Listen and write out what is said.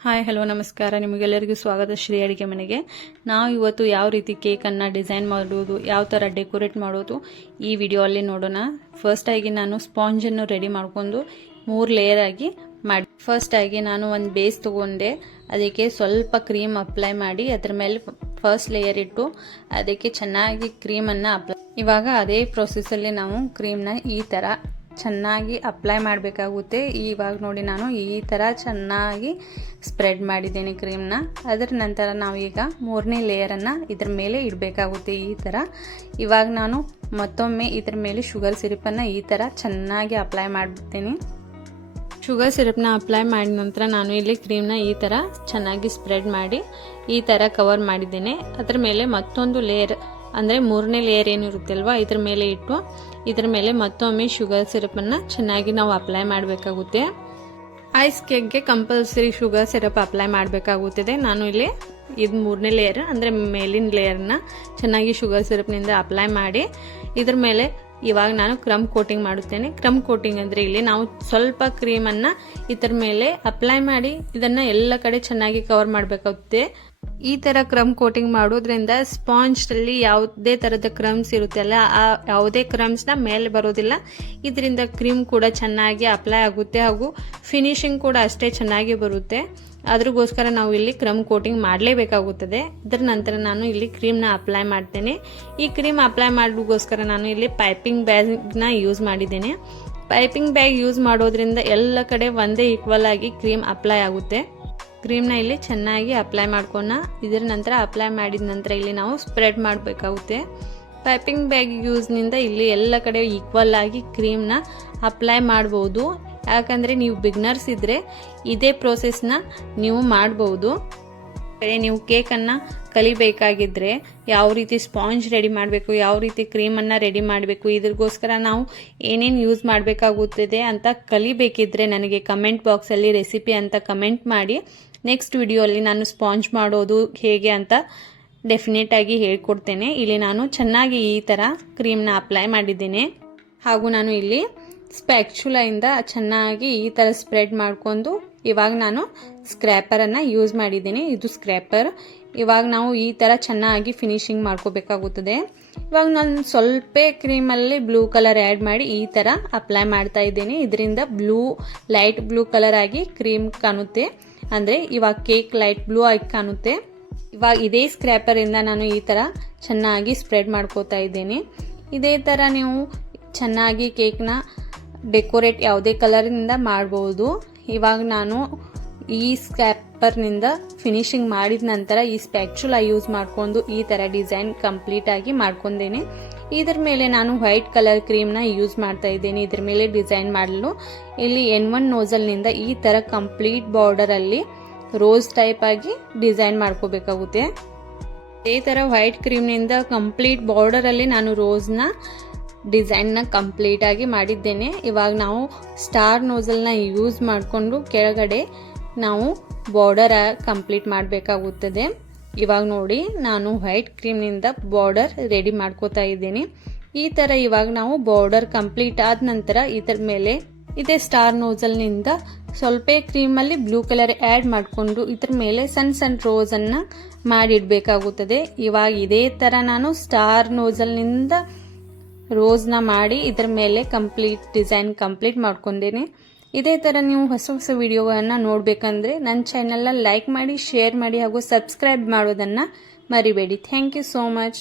Hi, hello, ನಮಸ್ಕಾರ. ನಿಮಗೆಲ್ಲರಿಗೂ ಸ್ವಾಗತ ಶ್ರೀ ಅಡುಗೆ ಮನೆಗೆ. ನಾವು ಇವತ್ತು ಯಾವ ರೀತಿ ಕೇಕನ್ನು ಡಿಸೈನ್ ಮಾಡೋದು ಯಾವ ಥರ ಡೆಕೋರೇಟ್ ಮಾಡೋದು ಈ ವಿಡಿಯೋ ಅಲ್ಲಿ ನೋಡೋಣ. ಫಸ್ಟ್ ಆಗಿ ನಾನು ಸ್ಪಾಂಜನ್ನು ರೆಡಿ ಮಾಡ್ಕೊಂಡು ಮೂರು ಲೇಯರ್ ಆಗಿ ಮಾಡಿ ಫಸ್ಟ್ ಆಗಿ ನಾನು ಒಂದು ಬೇಸ್ ತಗೊಂಡೆ. ಅದಕ್ಕೆ ಸ್ವಲ್ಪ ಕ್ರೀಮ್ ಅಪ್ಲೈ ಮಾಡಿ ಅದ್ರ ಮೇಲೆ ಫಸ್ಟ್ ಲೇಯರ್ ಇಟ್ಟು ಅದಕ್ಕೆ ಚೆನ್ನಾಗಿ ಕ್ರೀಮನ್ನು ಅಪ್ಲೈ ಇವಾಗ ಅದೇ ಪ್ರೊಸೆಸಲ್ಲಿ ನಾವು ಕ್ರೀಮ್ನ ಈ ಥರ ಚೆನ್ನಾಗಿ ಅಪ್ಲೈ ಮಾಡಬೇಕಾಗುತ್ತೆ. ಇವಾಗ ನೋಡಿ ನಾನು ಈ ಥರ ಚೆನ್ನಾಗಿ ಸ್ಪ್ರೆಡ್ ಮಾಡಿದ್ದೀನಿ ಕ್ರೀಮ್ನ ಅದರ ನಂತರ ನಾವೀಗ ಮೂರನೇ ಲೇಯರನ್ನು ಇದ್ರ ಮೇಲೆ ಇಡಬೇಕಾಗುತ್ತೆ ಈ ಥರ ಇವಾಗ ನಾನು ಮತ್ತೊಮ್ಮೆ ಇದ್ರ ಮೇಲೆ ಶುಗರ್ ಸಿರಪನ್ನು ಈ ಥರ ಚೆನ್ನಾಗಿ ಅಪ್ಲೈ ಮಾಡಿಬಿಡ್ತೀನಿ ಶುಗರ್ ಸಿರಪ್ನ ಅಪ್ಲೈ ಮಾಡಿದ ನಂತರ ನಾನು ಇಲ್ಲಿ ಕ್ರೀಮ್ನ ಈ ಥರ ಚೆನ್ನಾಗಿ ಸ್ಪ್ರೆಡ್ ಮಾಡಿ ಈ ಥರ ಕವರ್ ಮಾಡಿದ್ದೇನೆ. ಅದರ ಮೇಲೆ ಮತ್ತೊಂದು ಲೇಯರ್ ಅಂದರೆ ಮೂರನೇ ಲೇಯರ್ ಏನು ಏನಿರುತ್ತಲ್ವ ಇದ್ರ ಮೇಲೆ ಇಟ್ಟು, ಇದ್ರ ಮೇಲೆ ಮತ್ತೊಮ್ಮೆ ಶುಗರ್ ಸಿರಪನ್ನು ಚೆನ್ನಾಗಿ ನಾವು ಅಪ್ಲೈ ಮಾಡಬೇಕಾಗುತ್ತೆ. ಐಸ್ ಕೇಕ್ಗೆ ಕಂಪಲ್ಸರಿ ಶುಗರ್ ಸಿರಪ್ ಅಪ್ಲೈ ಮಾಡಬೇಕಾಗುತ್ತದೆ. ನಾನು ಇಲ್ಲಿ ಇದು ಮೂರನೇ ಲೇಯರ್ ಅಂದರೆ ಮೇಲಿನ ಲೇಯರ್ನ ಚೆನ್ನಾಗಿ ಶುಗರ್ ಸಿರಪ್ನಿಂದ ಅಪ್ಲೈ ಮಾಡಿ, ಇದ್ರ ಮೇಲೆ ಇವಾಗ ನಾನು ಕ್ರಮ್ ಕೋಟಿಂಗ್ ಮಾಡುತ್ತೇನೆ. ಕ್ರಮ್ ಕೋಟಿಂಗ್ ಅಂದರೆ ಇಲ್ಲಿ ನಾವು ಸ್ವಲ್ಪ ಕ್ರೀಮನ್ನು ಇದರ ಮೇಲೆ ಅಪ್ಲೈ ಮಾಡಿ, ಇದನ್ನು ಎಲ್ಲ ಕಡೆ ಚೆನ್ನಾಗಿ ಕವರ್ ಮಾಡಬೇಕಾಗುತ್ತೆ. ಈ ತರ ಕ್ರಮ್ ಕೋಟಿಂಗ್ ಮಾಡೋದ್ರಿಂದ ಸ್ಪಾಂಜ್ ಅಲ್ಲಿ ಯಾವುದೇ ತರದ ಕ್ರಮ್ಸ್ ಇರುತ್ತೆ ಅಲ್ಲ? ಆ ಯಾವುದೇ ಕ್ರಮ್ಸ್ನ ಮೇಲೆ ಬರೋದಿಲ್ಲ. ಇದರಿಂದ ಕ್ರೀಮ್ ಕೂಡ ಚೆನ್ನಾಗಿ ಅಪ್ಲೈ ಆಗುತ್ತೆ ಹಾಗೂ ಫಿನಿಶಿಂಗ್ ಕೂಡ ಅಷ್ಟೇ ಚೆನ್ನಾಗಿ ಬರುತ್ತೆ. ಅದ್ರಗೋಸ್ಕರ ನಾವು ಇಲ್ಲಿ ಕ್ರಮ್ ಕೋಟಿಂಗ್ ಮಾಡಲೇಬೇಕಾಗುತ್ತದೆ. ಇದರ ನಂತರ ನಾನು ಇಲ್ಲಿ ಕ್ರೀಮ್ನ ಅಪ್ಲೈ ಮಾಡ್ತೇನೆ. ಈ ಕ್ರೀಮ್ ಅಪ್ಲೈ ಮಾಡೋಗೋಸ್ಕರ ನಾನು ಇಲ್ಲಿ ಪೈಪಿಂಗ್ ಬ್ಯಾಗ್ನ ಯೂಸ್ ಮಾಡಿದ್ದೇನೆ. ಪೈಪಿಂಗ್ ಬ್ಯಾಗ್ ಯೂಸ್ ಮಾಡೋದ್ರಿಂದ ಎಲ್ಲ ಕಡೆ ಒಂದೇ ಈಕ್ವಲ್ ಆಗಿ ಕ್ರೀಮ್ ಅಪ್ಲೈ ಆಗುತ್ತೆ. ಕ್ರೀಮ್ನ ಇಲ್ಲಿ ಚೆನ್ನಾಗಿ ಅಪ್ಲೈ ಮಾಡ್ಕೊಣ ಇದರ ನಂತರ ಅಪ್ಲೈ ಮಾಡಿದ ನಂತರ ಇಲ್ಲಿ ನಾವು ಸ್ಪ್ರೆಡ್ ಮಾಡಬೇಕಾಗುತ್ತೆ. ಪೈಪಿಂಗ್ ಬ್ಯಾಗ್ ಯೂಸ್ನಿಂದ ಇಲ್ಲಿ ಎಲ್ಲ ಕಡೆ ಈಕ್ವಲ್ ಆಗಿ ಕ್ರೀಮ್ನ ಅಪ್ಲೈ ಮಾಡ್ಬೋದು. ಯಾಕಂದರೆ ನೀವು ಬಿಗ್ನರ್ಸ್ ಇದ್ದರೆ ಇದೇ ಪ್ರೋಸೆಸ್ನ ನೀವು ಮಾಡ್ಬೋದು. ನೀವು ಕೇಕನ್ನು ಕಲಿಬೇಕಾಗಿದ್ರೆ ಯಾವ ರೀತಿ ಸ್ಪಾಂಜ್ ರೆಡಿ ಮಾಡಬೇಕು, ಯಾವ ರೀತಿ ಕ್ರೀಮನ್ನು ರೆಡಿ ಮಾಡಬೇಕು, ಇದ್ರಿಗೋಸ್ಕರ ನಾವು ಏನೇನು ಯೂಸ್ ಮಾಡಬೇಕಾಗುತ್ತದೆ ಅಂತ ಕಲಿಬೇಕಿದ್ರೆ ನನಗೆ ಕಮೆಂಟ್ ಬಾಕ್ಸಲ್ಲಿ ರೆಸಿಪಿ ಅಂತ ಕಮೆಂಟ್ ಮಾಡಿ ನೆಕ್ಸ್ಟ್ ವಿಡಿಯೋಲ್ಲಿ ನಾನು ಸ್ಪಾಂಜ್ ಮಾಡೋದು ಹೇಗೆ ಅಂತ ಡೆಫಿನೆಟ್ ಆಗಿ ಹೇಳ್ಕೊಡ್ತೇನೆ. ಇಲ್ಲಿ ನಾನು ಚೆನ್ನಾಗಿ ಈ ಥರ ಕ್ರೀಮ್ನ ಅಪ್ಲೈ ಮಾಡಿದ್ದೇನೆ. ಹಾಗೂ ನಾನು ಇಲ್ಲಿ ಸ್ಪ್ಯಾಕ್ಚುಲಾಯಿಂದ ಚೆನ್ನಾಗಿ ಈ ಥರ ಸ್ಪ್ರೆಡ್ ಮಾಡ್ಕೊಂಡು ಇವಾಗ ನಾನು ಸ್ಕ್ರ್ಯಾಪರನ್ನು ಯೂಸ್ ಮಾಡಿದ್ದೀನಿ. ಇದು ಸ್ಕ್ರ್ಯಾಪರ್ ಇವಾಗ ನಾವು ಈ ಥರ ಚೆನ್ನಾಗಿ ಫಿನಿಶಿಂಗ್ ಮಾಡ್ಕೋಬೇಕಾಗುತ್ತದೆ. ಇವಾಗ ನಾನು ಸ್ವಲ್ಪ ಕ್ರೀಮಲ್ಲಿ ಬ್ಲೂ ಕಲರ್ ಆ್ಯಡ್ ಮಾಡಿ ಈ ಥರ ಅಪ್ಲೈ ಮಾಡ್ತಾ ಇದ್ದೀನಿ. ಇದರಿಂದ ಬ್ಲೂ ಲೈಟ್ ಬ್ಲೂ ಕಲರ್ ಆಗಿ ಕ್ರೀಮ್ ಕಾಣುತ್ತೆ. ಅಂದರೆ ಇವಾಗ ಕೇಕ್ ಲೈಟ್ ಬ್ಲೂ ಆಗಿ ಕಾಣುತ್ತೆ. ಇವಾಗ ಇದೇ ಸ್ಕ್ರ್ಯಾಪರಿಂದ ನಾನು ಈ ಥರ ಚೆನ್ನಾಗಿ ಸ್ಪ್ರೆಡ್ ಮಾಡ್ಕೋತಾ ಇದ್ದೀನಿ. ಇದೇ ಥರ ನೀವು ಚೆನ್ನಾಗಿ ಕೇಕ್ನ ಡೆಕೋರೇಟ್ ಯಾವುದೇ ಕಲರಿಂದ ಮಾಡ್ಬೋದು. ಇವಾಗ ನಾನು ಈ ಸ್ಕ್ಯಾಪರ್ನಿಂದ ಫಿನಿಶಿಂಗ್ ಮಾಡಿದ ನಂತರ ಈ ಸ್ಪ್ಯಾಕ್ಚುಲ ಯೂಸ್ ಮಾಡಿಕೊಂಡು ಈ ಥರ ಡಿಸೈನ್ ಕಂಪ್ಲೀಟ್ ಆಗಿ ಮಾಡ್ಕೊಂಡೇನೆ. ಇದರ ಮೇಲೆ ನಾನು ವೈಟ್ ಕಲರ್ ಕ್ರೀಮ್ನ ಯೂಸ್ ಮಾಡ್ತಾ ಇದ್ದೇನೆ. ಇದ್ರ ಮೇಲೆ ಡಿಸೈನ್ ಮಾಡಲು. ಇಲ್ಲಿ ಎನ್ ಒನ್ ನೋಸಲ್ನಿಂದ ಈ ಥರ ಕಂಪ್ಲೀಟ್ ಬಾರ್ಡರಲ್ಲಿ ರೋಸ್ ಟೈಪ್ ಆಗಿ ಡಿಸೈನ್ ಮಾಡ್ಕೋಬೇಕಾಗುತ್ತೆ. ಇದೇ ಥರ ವೈಟ್ ಕ್ರೀಮ್ನಿಂದ ಕಂಪ್ಲೀಟ್ ಬಾರ್ಡರಲ್ಲಿ ನಾನು ರೋಸ್ನ ಡಿಸೈನ್ನ ಕಂಪ್ಲೀಟ್ ಆಗಿ ಮಾಡಿದ್ದೇನೆ. ಇವಾಗ ನಾವು ಸ್ಟಾರ್ ನೋಸಲ್ನ ಯೂಸ್ ಮಾಡಿಕೊಂಡು ಕೆಳಗಡೆ ನಾವು ಬಾರ್ಡರ್ ಕಂಪ್ಲೀಟ್ ಮಾಡಬೇಕಾಗುತ್ತದೆ. ಇವಾಗ ನೋಡಿ, ನಾನು ವೈಟ್ ಕ್ರೀಮ್ನಿಂದ ಬಾರ್ಡರ್ ರೆಡಿ ಮಾಡ್ಕೋತಾ ಇದ್ದೀನಿ. ಈ ಥರ ಇವಾಗ ನಾವು ಬಾರ್ಡರ್ ಕಂಪ್ಲೀಟ್ ಆದ ನಂತರ ಇದರ ಮೇಲೆ ಇದೇ ಸ್ಟಾರ್ ನೋಸಲ್ನಿಂದ ಸ್ವಲ್ಪ ಕ್ರೀಮಲ್ಲಿ ಬ್ಲೂ ಕಲರ್ ಆ್ಯಡ್ ಮಾಡಿಕೊಂಡು ಇದ್ರ ಮೇಲೆ ಸಣ್ಣ ಸಣ್ಣ ರೋಸನ್ನು ಮಾಡಿಡಬೇಕಾಗುತ್ತದೆ. ಇವಾಗ ಇದೇ ಥರ ನಾನು ಸ್ಟಾರ್ ನೋಸಲ್ನಿಂದ ರೋಸ್ನ ಮಾಡಿ ಇದರ ಮೇಲೆ ಕಂಪ್ಲೀಟ್ ಡಿಸೈನ್ ಕಂಪ್ಲೀಟ್ ಮಾಡ್ಕೊಂಡೇನೆ. ಇದೇ ಥರ ನೀವು ಹೊಸ ಹೊಸ ವಿಡಿಯೋಗಳನ್ನು ನೋಡಬೇಕಂದ್ರೆ ನನ್ನ ಚಾನಲ್ನ ಲೈಕ್ ಮಾಡಿ ಶೇರ್ ಮಾಡಿ ಹಾಗೂ ಸಬ್ಸ್ಕ್ರೈಬ್ ಮಾಡೋದನ್ನು ಮರಿಬೇಡಿ. Thank you so much